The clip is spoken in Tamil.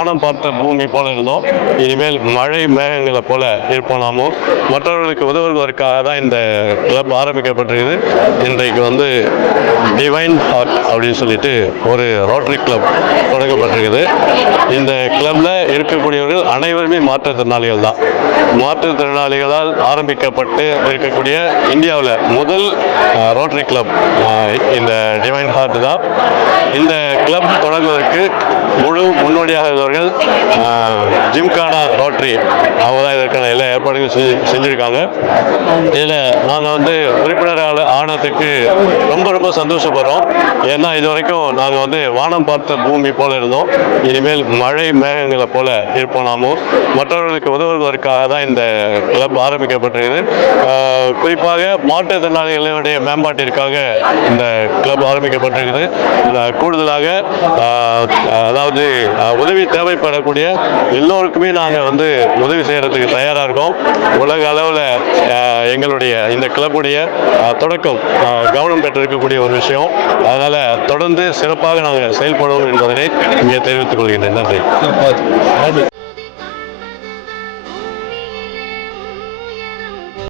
வானம் பார்த்த பூமி போல இருந்தோம், இனிமேல் மழை மேகங்களை போல இருப்போம் நாமும். மற்றவர்களுக்கு உதவுவதற்காக தான் இந்த கிளப் ஆரம்பிக்கப்பட்டிருக்குது. இன்றைக்கு வந்து டிவைன் ஹார்ட் அப்படின்னு சொல்லிட்டு ஒரு ரோட்டரி கிளப் தொடங்கப்பட்டிருக்குது. இந்த கிளப்ல இருக்கக்கூடியவர்கள் அனைவருமே மாற்றுத்திறனாளிகள் தான். மாற்றுத்திறனாளிகளால் ஆரம்பிக்கப்பட்டு இருக்கக்கூடிய இந்தியாவில் முதல் ரோட்டரி கிளப் இந்த டிவைன் ஹார்ட் தான். இந்த கிளப் தொடங்குவதற்கு முழு முன்னோடியாக இருந்தவர்கள் ஜிம்கானா ரோட்டரி, அவங்க தான் இதற்கான எல்லா ஏற்பாடுகளும் செஞ்சுருக்காங்க. இதில் நாங்கள் வந்து உறுப்பினர் ஆனதுக்கு ரொம்ப ரொம்ப சந்தோஷப்படுறோம். ஏன்னா இது வரைக்கும் நாங்கள் வந்து வானம் பார்த்த பூமி போல இருந்தோம், இனிமேல் மழை மேகங்களை போல இருப்போம் நாமும். மற்றவர்களுக்கு உதவுவதற்காக தான் இந்த கிளப் ஆரம்பிக்கப்பட்டிருக்குது. குறிப்பாக மாற்றுத்திறனாளிகளுடைய மேம்பாட்டிற்காக இந்த கிளப் ஆரம்பிக்கப்பட்டிருக்குது. கூடுதலாக அதாவது உதவி தேவைப்படக்கூடிய எல்லோருக்குமே நாங்கள் வந்து உதவி செய்யறதுக்கு தயாராக இருக்கோம். உலக அளவில் எங்களுடைய இந்த கிளப்புடைய தொடக்கம் கவனம் பெற்றிருக்கக்கூடிய ஒரு விஷயம். அதனால தொடர்ந்து சிறப்பாக நாங்கள் செயல்படுவோம் என்பதனை இங்கே தெரிவித்துக் கொள்கின்றேன். நன்றி.